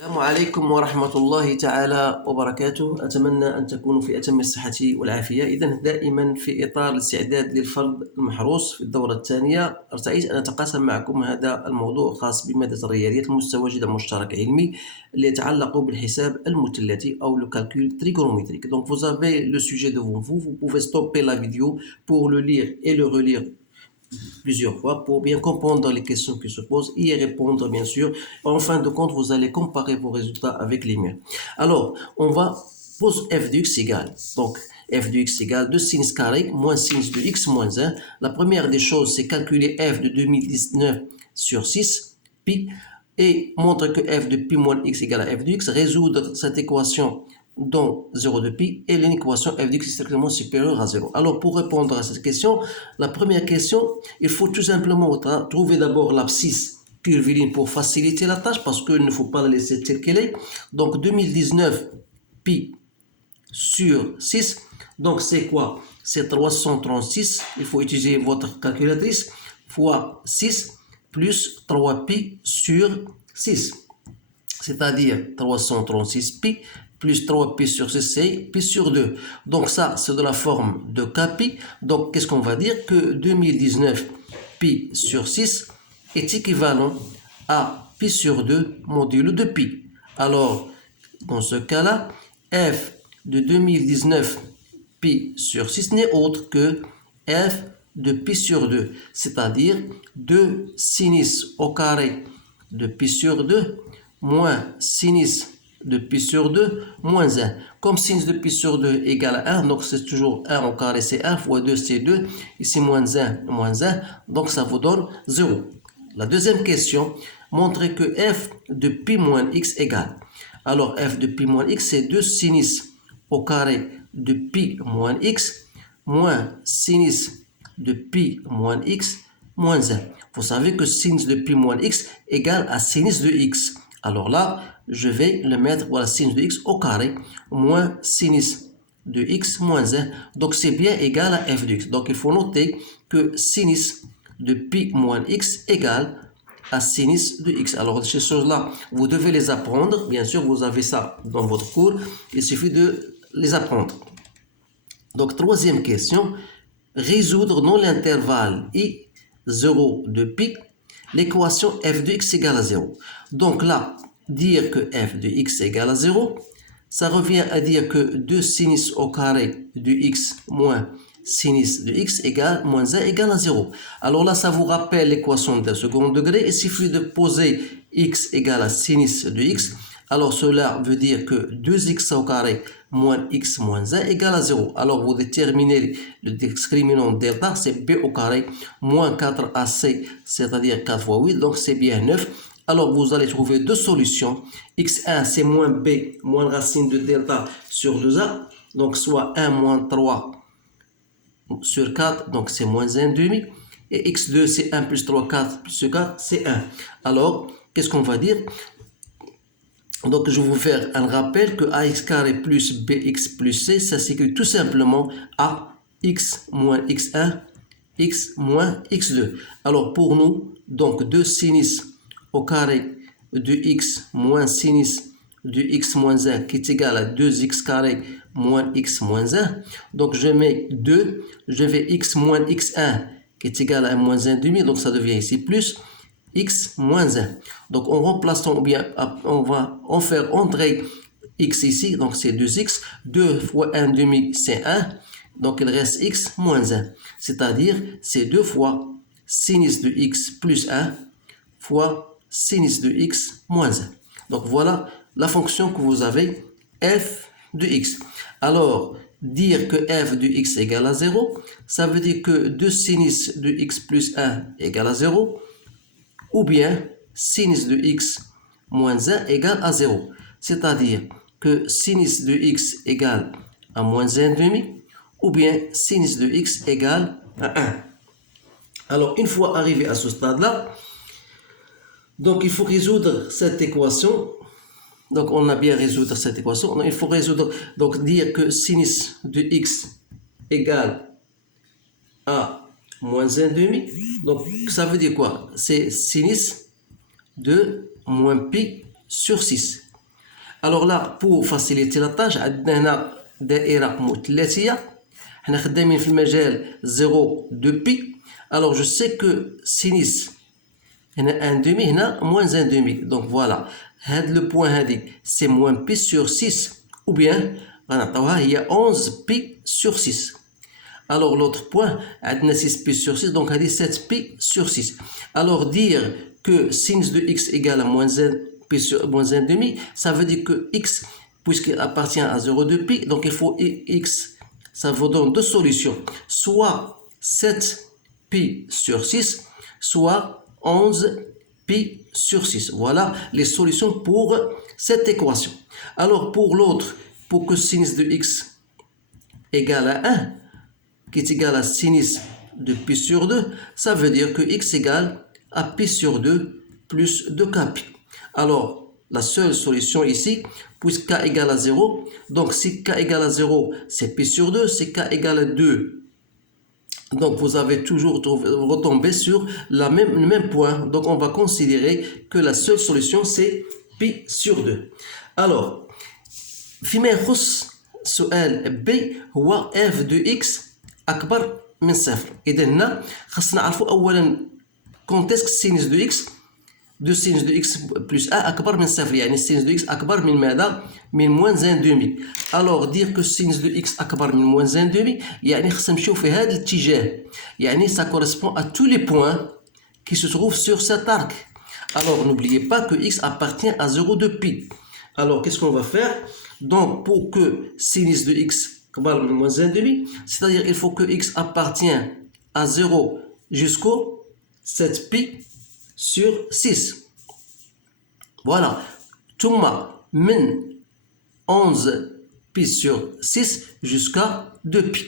السلام عليكم ورحمة الله تعالى وبركاته. أتمنى أن تكونوا في أتم الصحة والعافية. إذن دائما في إطار الاستعداد للفرض المحروس في الدورة الثانية، ارتأيت أن أتقاسم معكم هذا الموضوع خاص بمادة الرياضيات المستوى جدا مشترك علمي اللي يتعلق بالحساب المثلثي أو le calcul trigonométrique. Donc vous avez le sujet devant vous, vous pouvez stopper la vidéo pour le lire et le relire plusieurs fois pour bien comprendre les questions qui se posent et y répondre bien sûr. En fin de compte, vous allez comparer vos résultats avec les miens. Alors, on va poser f de x égale, donc f de x égale 2 sinus carré moins sinus de x moins 1. La première des choses, c'est calculer f de 2019 sur 6 pi et montre que f de pi moins x égale à f de x, résoudre cette équation dans 0 de pi et l'équation f de x est strictement supérieure à 0. Alors pour répondre à cette question, la première question, il faut tout simplement trouver d'abord l'abscisse curviligne pour faciliter la tâche parce qu'il ne faut pas la laisser telle qu'elle est. Donc 2019 pi sur 6, donc c'est quoi? C'est 336, il faut utiliser votre calculatrice, fois 6 plus 3 pi sur 6, c'est-à-dire 336 pi plus 3 pi sur 6, c'est pi sur 2. Donc ça, c'est de la forme de kpi. Donc qu'est-ce qu'on va dire? Que 2019 pi sur 6 est équivalent à pi sur 2 modulo de pi. Alors, dans ce cas-là, f de 2019 pi sur 6 n'est autre que f de pi sur 2, c'est-à-dire 2 sinus au carré de pi sur 2 moins sinus de pi sur 2 moins 1. Comme sinus de pi sur 2 égale à 1, donc c'est toujours 1 au carré, c'est 1 fois 2, c'est 2. Ici, moins 1, donc ça vous donne 0. La deuxième question, montrez que f de pi moins x égale. Alors, f de pi moins x, c'est 2 sinus au carré de pi moins x moins sinus de pi moins x moins 1. Vous savez que sinus de pi moins x égale à sinus de x. Alors là, je vais le mettre, voilà, sinus de x au carré moins sinus de x moins 1. Donc c'est bien égal à f de x. Donc il faut noter que sinus de pi moins x égale à sinus de x. Alors ces choses-là, vous devez les apprendre. Bien sûr, vous avez ça dans votre cours. Il suffit de les apprendre. Donc troisième question, résoudre dans l'intervalle i0 de pi l'équation f de x égale à 0. Donc là, dire que f de x égale à 0, ça revient à dire que 2 sinus au carré de x moins sinus de x égale moins 1 égale à 0. Alors là, ça vous rappelle l'équation de second degré. Il suffit de poser x égale à sinus de x. Alors cela veut dire que 2x au carré moins x moins 1 égale à 0. Alors vous déterminez le discriminant delta, c'est b au carré moins 4ac, c'est-à-dire 4 fois 8, donc c'est bien 9. Alors vous allez trouver deux solutions. x1 c'est moins b moins racine de delta sur 2a, donc soit 1 moins 3 sur 4, donc c'est moins 1 demi. Et x2 c'est 1 plus 3, 4 plus 4, c'est 1. Alors, qu'est-ce qu'on va dire? Donc, je vais vous faire un rappel que ax carré plus bx plus c, ça s'écrit tout simplement ax moins x1, x moins x2. Alors, pour nous, donc 2 sinus au carré de x moins sinus de x moins 1 qui est égal à 2x carré moins x moins 1. Donc, je mets 2, je vais x moins x1 qui est égal à moins 1 demi, donc ça devient ici plus x moins 1. Donc en remplaçant, ou bien on va en faire entrer x ici, donc c'est 2x, 2 fois 1 demi c'est 1, donc il reste x moins 1, c'est-à-dire c'est 2 fois sinus de x plus 1 fois sinus de x moins 1. Donc voilà la fonction que vous avez, f de x. Alors, dire que f de x égale à 0, ça veut dire que 2 sinus de x plus 1 égale à 0, ou bien sinus de x moins 1 égale à 0. C'est-à-dire que sinus de x égale à moins 1 demi, ou bien sinus de x égale à 1. Alors, une fois arrivé à ce stade-là, donc il faut résoudre cette équation. Donc, on a bien résoudre cette équation. Donc, il faut résoudre, donc dire que sinus de x égale à moins 1 demi. Donc, ça veut dire quoi? C'est sinus de moins pi sur 6. الوغ لا بور فاسيليتي لاطاج عندنا هنا دائرة مثلثية، حنا خدامين في المجال 0 2 بي. الوغ جو سي كو سينيس هنا ان دومي هنا موان ان دومي، دونك فوالا هاد لو بوان هادي سي موان بي سور 6 ou bien غنعطيوها هي 11 بي سور 6. الوغ لوتر بوان عندنا 6 بي سور 6، دونك هادي 7 بي سور 6. الوغ دير que sinus de x égale à moins 1 pi sur moins 1 demi, ça veut dire que x, puisqu'il appartient à 0,2 pi, donc il faut x, ça vous donne deux solutions, soit 7 pi sur 6, soit 11 pi sur 6. Voilà les solutions pour cette équation. Alors pour l'autre, pour que sinus de x égale à 1, qui est égal à sinus de pi sur 2, ça veut dire que x égale à pi sur 2 plus 2kπ. Alors, la seule solution ici, puisque k égale à 0, donc si k égale à 0, c'est pi sur 2, si k égale à 2, donc vous avez toujours retombé sur le même point, donc on va considérer que la seule solution c'est pi sur 2. Alors, فيما يخص سؤال B هو f de x أكبر من صفر. إذا هنا خصنا نعرفوا أولا كونتيسك سينس دو اكس دو سينس دو اكس بلس ا اكبر من صفر، يعني سينس دو اكس اكبر من ماذا؟ من موان ان دومي. الوغ دير كو سينس دو اكس اكبر من موان ان دومي، يعني خصنا نمشيو في هذا الاتجاه، يعني سا كوريسبون ا تو لي بوين كي سو تروف سور سات ارك. الوغ n'oubliez pas que x appartient à 0,2 pi. Alors qu'est-ce qu'on va faire? Donc pour que sinus de x اكبر من موان ان دومي، c'est-à-dire il faut que x appartient à 0 jusqu'au 7 pi sur 6. Voilà. ثم من 11 pi sur 6 jusqu'à 2 pi.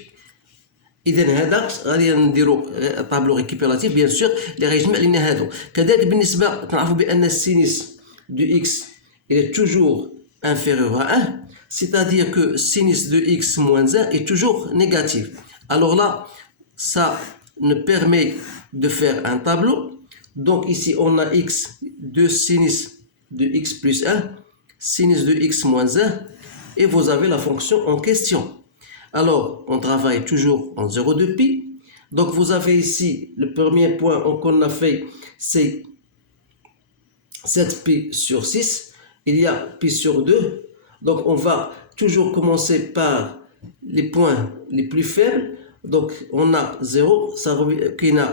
إذا هذا غادي نديرو طابلو ريكيبيراتيف بيان سور اللي غيجمع لنا هادو. كذلك بالنسبة تنعرفو بأن السينيس دو إكس est toujours inférieur à 1, c'est-à-dire que sinus de x moins 1 est toujours négatif. Alors là, ça nous permet de faire un tableau. Donc ici, on a x de sinus de x plus 1, sinus de x moins 1, et vous avez la fonction en question. Alors, on travaille toujours en 0,2 pi. Donc vous avez ici, le premier point qu'on a fait, c'est 7 pi sur 6. Il y a pi sur 2. Donc on va toujours commencer par les points les plus faibles. Donc on a 0, ça revient qu'il y a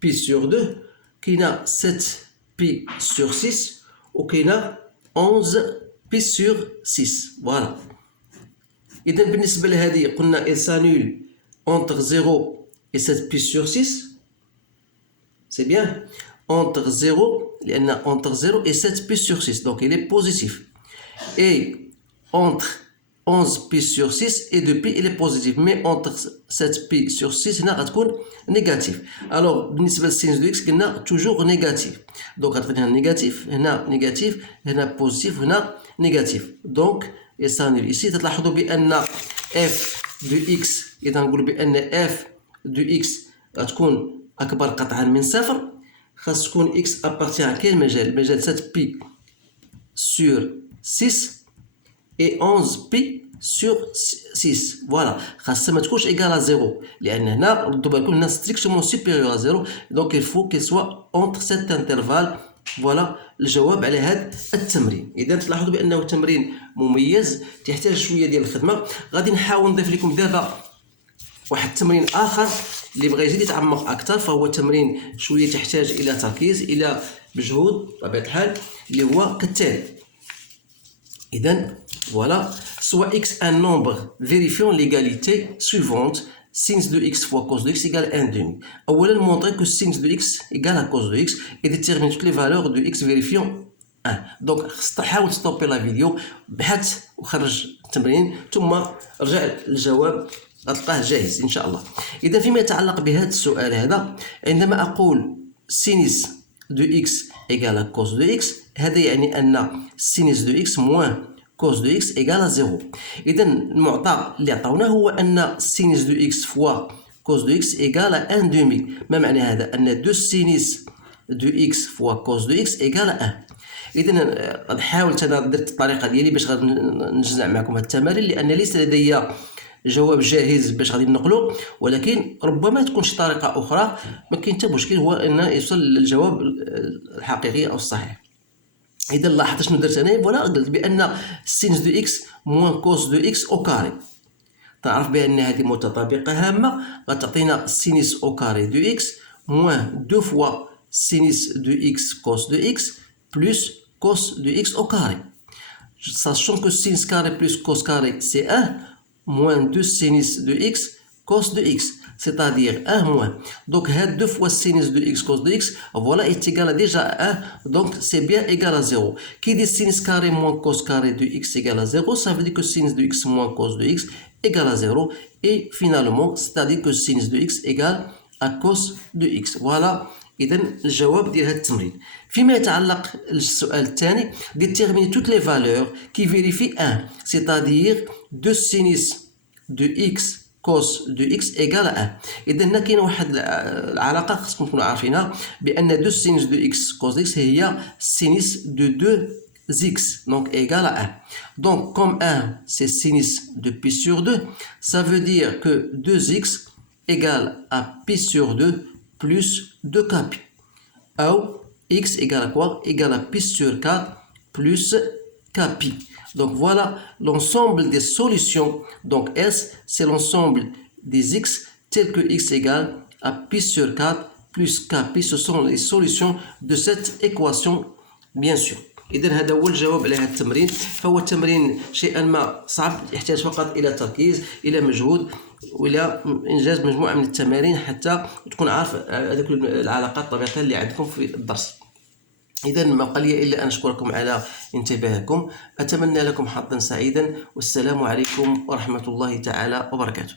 pi sur 2, qu'il y a 7 pi sur 6, ou qu'il y a 11 pi sur 6. Voilà. إذا بالنسبة لهذه قلنا elle s'annule entre 0 et 7 pi sur 6. C'est bien. Entre 0, il y en a entre 0 et 7 pi sur 6. Donc il est positif. Et entre 11 pi sur 6 et 2 pi il est positif, mais entre 7 pi sur 6 هنا غتكون négatif. Alors بالنسبة للسينس دو x قلنا toujours négatif. Donc غتعطينا négatif هنا négatif هنا positif هنا négatif. Donc et ça annule. Ici تلاحظوا بأن f de x إذا نقول بأن f de x غتكون أكبر قطعا من صفر. خاص تكون x appartient à quel مجال؟ مجال 7 pi sur 6 et 11 pi sur 6. Voilà. خاصها ما تكونش égal à 0 لأن هنا ردوا بالكم هنا strictement supérieur à 0. Donc il faut qu'elle soit entre cet intervalle. Voilà الجواب على هذا التمرين. إذا تلاحظوا بأنه تمرين مميز تحتاج شوية ديال الخدمة. غادي نحاول نضيف لكم دابا واحد التمرين آخر اللي بغى يزيد يتعمق أكثر، فهو تمرين شوية تحتاج إلى تركيز إلى مجهود بطبيعة الحال اللي هو كالتالي. إذا voilà, soit x un nombre vérifiant l'égalité suivante, sin de x fois cos de x égale 1/2. أولا montrer que sin de x égale à cos de x et déterminer toutes les valeurs de x vérifiant 1. Donc حاول ستوبي لا فيديو، بحث وخرج التمرين ثم رجع للجواب غتلقاه جاهز إن شاء الله. إذا فيما يتعلق بهذا السؤال هذا، عندما أقول سينيس دو إكس إيكال كوس دو إكس، هذا يعني أن سينيس دو إكس موان كوس دو إكس إيكال زيرو. إذا المعطى اللي عطاونا هو أن سينيس دو إكس فوا كوس دو إكس إيكال أن دومي. ما معنى هذا؟ أن دو سينيس دو إكس فوا كوس دو إكس إيكال 1. اذا قد حاولت انا درت الطريقه ديالي باش غادي نجزع معكم هاد التمارين، لان ليس لدي جواب جاهز باش غادي نقولو، ولكن ربما تكون شي طريقه اخرى. ما كاين حتى مشكل، هو ان يوصل للجواب الحقيقي او الصحيح. اذا لاحظت شنو درت انا؟ فوالا قلت بان سينس دو اكس موان كوس دو اكس او كاري، تعرف بان هذه متطابقه هامه غتعطينا سينس او كاري دو اكس موان دو فوا سينس دو اكس كوس دو اكس بلس كوس دو اكس au carré. Sachant que sin carré plus cos carré c'est 1 moins 2 sinus de x cos de x, c'est-à-dire 1 moins. Donc 2 fois sinus de x cos de x, voilà, est égal à déjà 1, donc c'est bien égal à 0. Qui dit sinus carré moins cos carré de x égale à 0, ça veut dire que sinus de x moins cos de x égale à 0. Et finalement, c'est-à-dire que sinus de x égale à cos de x. Voilà. إذا الجواب ديال هذا التمرين. فيما يتعلق السؤال الثاني, déterminer toutes les valeurs qui vérifient 1, c'est-à-dire 2 sinus de x cos de x égale à 1. إذا هنا كاين واحد العلاقة خصكم تكونوا عارفينها, بأن 2 sinus de x cos de x هي sinus de 2x, donc égale à 1. Donc comme 1 c'est sinus de pi sur 2, ça veut dire que 2x égale à pi sur 2 plus 2kπ, ou x égale à quoi? Égale à pi sur 4 plus kπ. Donc voilà l'ensemble des solutions. Donc S, c'est l'ensemble des x tels que x égale à pi sur 4 plus kπ. Ce sont les solutions de cette équation, bien sûr. إذا هذا هو الجواب على هذا التمرين. فهو التمرين شيئا ما صعب، يحتاج فقط إلى تركيز، إلى مجهود، وإلى إنجاز مجموعة من التمارين حتى تكون عارف هذوك العلاقات الطبيعية اللي عندكم في الدرس. إذا ما بقى لي إلا أن أشكركم على انتباهكم. أتمنى لكم حظا سعيدا، والسلام عليكم ورحمة الله تعالى وبركاته.